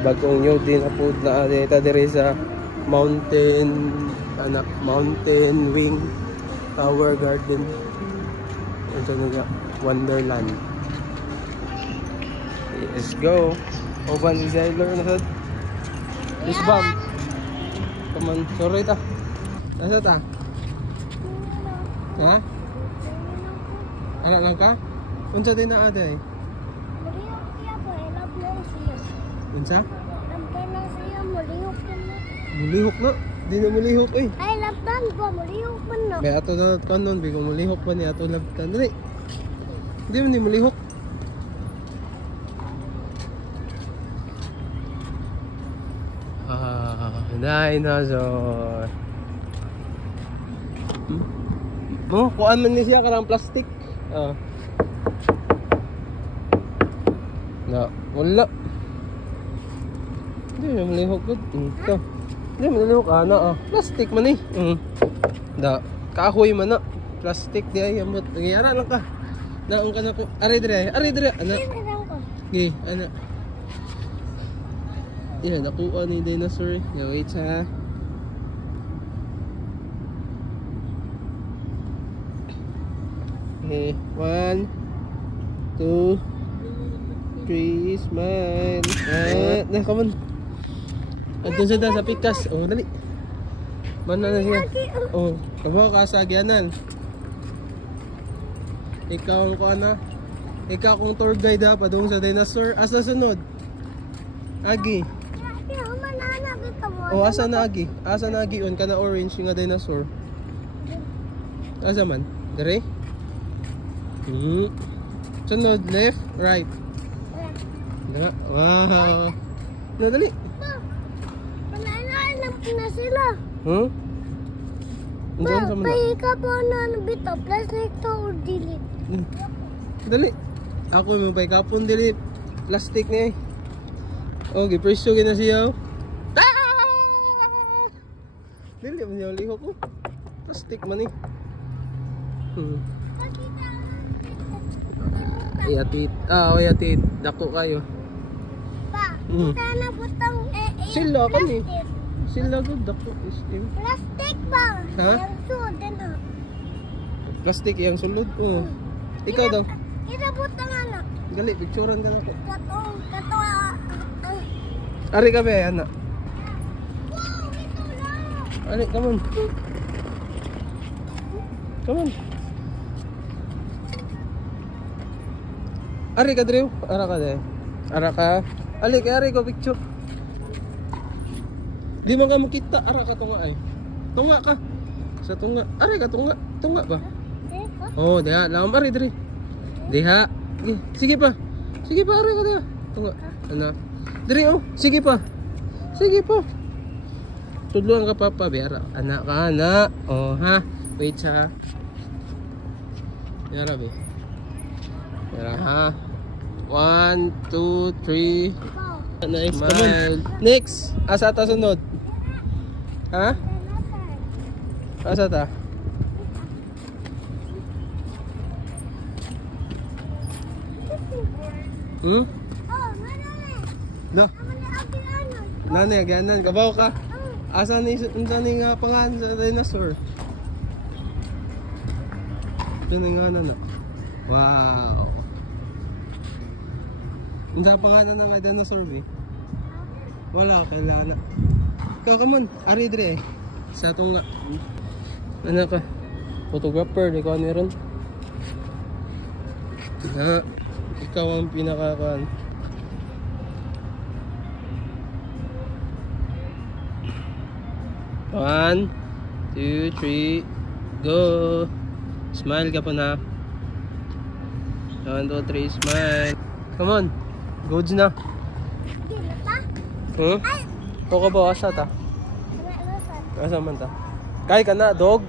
bagong new din na food na dito dire sa Mountain Wing Tower Garden. Ito nga Wonderland. Let's go. Oban si Sailor na sad. This bomb. Come on, sorry ta. Nasa ta? Ha? Ano lang ka? Unsa din na ate? Mulihok siya po, ilab lang siya. Unsa? Labdan lang siya, mulihok na. Mulihok na. Di na mulihok eh. Ay, labdan po, mulihok man na. May ato na kanon, bigong mulihok pa ni ato labtan. Dali. Hindi mo ni mulihok. Dinosaur. Oh, kuan man ni siya karang plastic. Na, wala. Hindi mo malihok gud. Ito. Hindi mo malihok ana plastic man eh. Da, kahoy man na. Plastic di ay amot. Nagyara lang ka. Naong ka na ko. Ari dire ana. Gi, ana. Yan, nakuha ni dinosaur. Wait ha. Okay, 1, 2, 3, smile. Nah, come on. Andun siya sa pikas. Oh, dali. Mana na siya? Oh, kabaw ka sa agyanan. Ikaw ang kuana. Ikaw kong tour guide ha, padung sa dinosaur. Asa sunod? Agi. Oh, asa na agi? Asa na agi on kana orange nga dinosaur? Asa man? Dire? Sunod, left, right. Wow. Dali. Panaalam na sila. Andiyan sa mga. Ka po na bito, plastic to or delete. Dali. Ako mo bay kapon dili plastic ni. Okay, preso gina siya. Dili mo niya lihok ko. Plastic man eh. Yatit. Yatit. Dako kayo. Pa, kita na butang sila kami. Sila gud dako is plastic ba? Ha? Yang sudin ha. Plastic yang sulod. Ikaw daw. Kita butang anak. Gali, picturean ka na ko. Kato Ari ka ba, anak? Wow, ito lang. Ari, come on. Come on. Ari ka, Drew. Ara ka, de. Ara ka. Ari ko, picture. Di man ka makita. Ara ka, tunga ay. Tunga ka. Sa tunga. Ari ka, tunga. Tunga ba? Oh, diha. Laom, ari, Drew. Diha. Sige pa. Sige pa, ari ka, diha. Tunga. Ano? Drew, sige pa. Sige pa. Tudluan ka, papa. Biara. Anak ka, anak. Oh, ha. Wait ha. Biara, be. Biara, ha. 1, 2, 3. Nice. Smile. Next. Asa ta sunod? Ha? Asa ta? No. Nani, aganan. Kabaw ka. Asa ni nga pangalan sa dinosaur? Ito nga na. Wow. Ang sa pangalan ng dinosaur eh. Wala, kailangan. Ikaw, come on. Ari dire. Sa itong nga. Ano ka? Photographer, ikaw meron. Ha? Ikaw ang pinakakan. One, 2, 3, go. Smile ka pa na. 1, 2, 3, smile. Come on. Goods na. Oko ba asa ta? Asa man ta? Kay ka na, dog.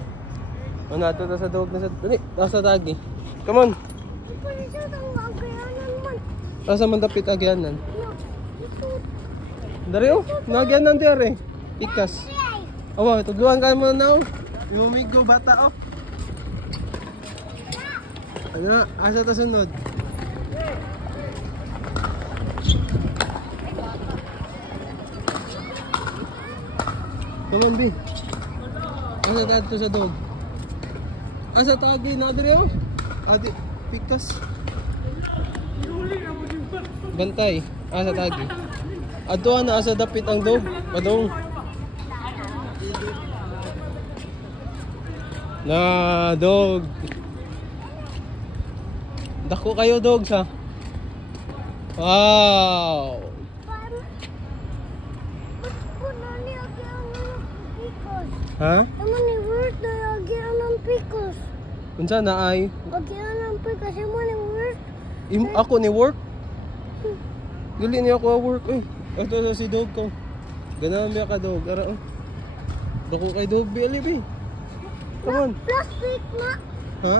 O nato ta sa dog na sa... Dali, asa tagi. Come on. Asa man tapit agyanan? Dari oh, nagyanan tiyari. Pikas. Awa, tudluan ka mo na oh. Imumigo bata oh. Ano, asa ta sunod? Come on, B. Asa tato sa dog? Asa tagi na diri oh? Adi, pikas. Bantay. Asa tagi? Ato na asa dapit ang dog. Padong. Na dog. Dako kayo dog sa. Wow. Ha? Amo ni word na agian ng pikos. Unsa na ay? Agian ng pikos amo ni word. Ako ni work? Dili niya ako work eh. Ito na si dog ko. Ganahan ka dog. Ara oh. Dako kay dog bili bi. Come on. Plastic na. Ha?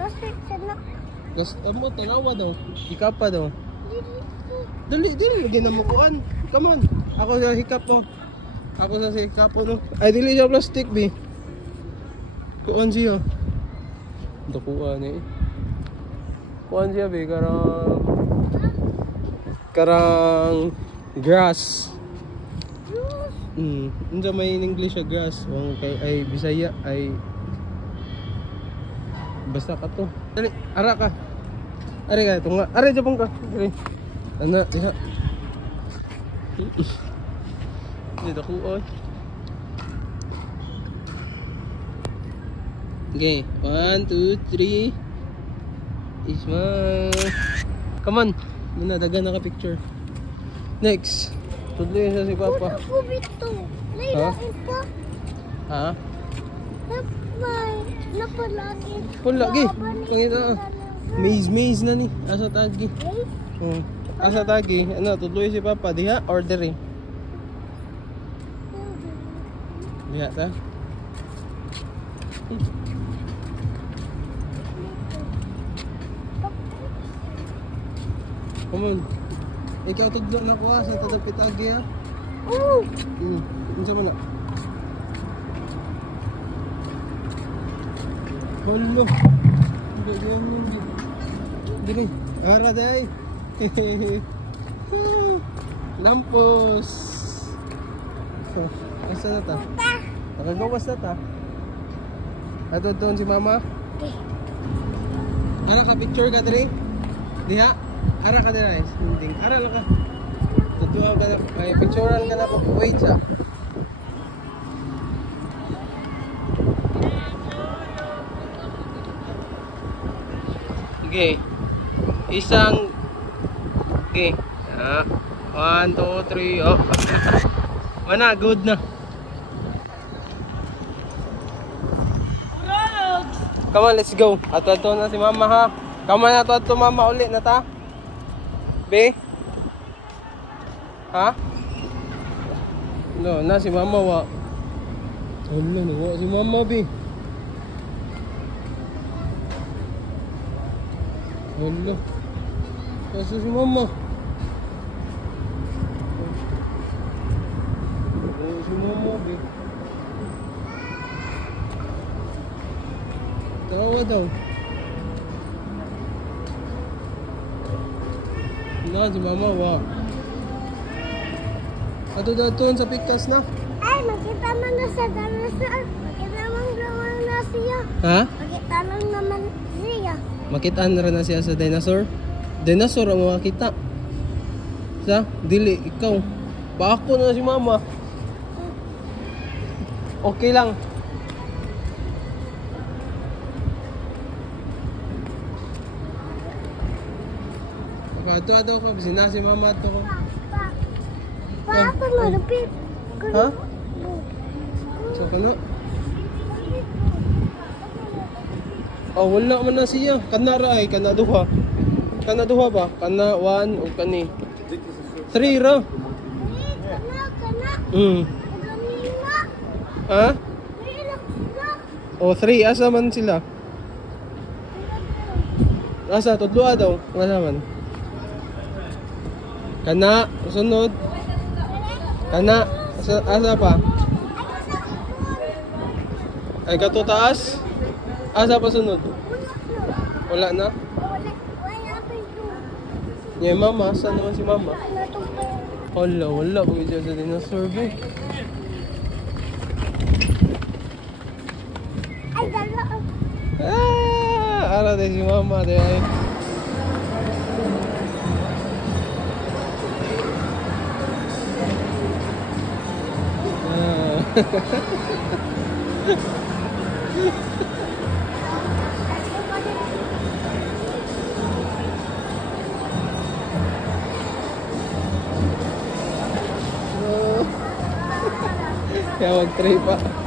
Plastic sa na. Gas amo tanawa daw. Hikapa daw. Dali lagi na mo kuan. Come on. Ako sa hikap no. Ako sa hikap no. Ay dili siya plastic bi. Kuan siya. Dakuan eh. Kuan siya bi karang grass. Unsa may in English sa grass? Wang kay ay Bisaya ay basta ka to. Dali, ara ka. Are ka tunga. Are jabong ka. Dali. Ana, diha. Dito ko oy. Okay, 1, 2, 3. Smile. Come on. Muna dagan na ka picture. Next. Tudloy sa si Papa. Ako bito. Laylain pa. Ha? Napalagi. Pulagi. Kangita. Maze na ni. Asa tagi. Oh. Asa tagi. Ano, tudloy si Papa diha order eh. Diha ta. Come on. Ikaw tudlo na ko sa tadapit agi ha. Oo. Unsa man na? Hello. Dili. Ara day. Lampos. So, asa na ta? Nakagawas na ta. Ato doon si Mama. Ano ka picture ka diri? Diha. Ara ka diri. Ara lang ka. Tutuwa ka na. Ay picturean ka na ko. Wait sa. Okay. Isang okay. 1, 2, 3. Oh. Mana good na. Come on, let's go. Ato na si Mama ha. Come on, ato Mama uli na ta. Be? Ha? No, na si Mama wa. Wala na wa si Mama be. Wala. Asa si Mama? Oh, si Mama be. Tawa daw. Na si Mama wa. Ato daton sa pikas na. Ay, makita man na sa dinosaur. Makita man naman na siya. Ha? Makita lang naman siya. Makitaan na rin na siya sa dinosaur. Dinosaur ang makita. Sa? Dili, ikaw. Paako na si Mama. Okay lang. Ato ka, sina si Mama ato ko. Pa ako malupit. Ha? So kano? Oh, wala man na siya. Kana ra ay, kana duha. Kana duha ba? Kana 1 o kani? 3 ra. Kana. Kanina. Ha? Ilang sila. O 3, asa man sila? Asa, tudloa daw. Asa man? Kana, sunod. Kana, asa pa? Ay, kato taas? Asa pa sunod? Wala na? Yung Mama, saan naman si Mama? Wala, wala. Pag-idya sa dinosaur, be. Ara de si mama de ay. Kaya mag-try pa.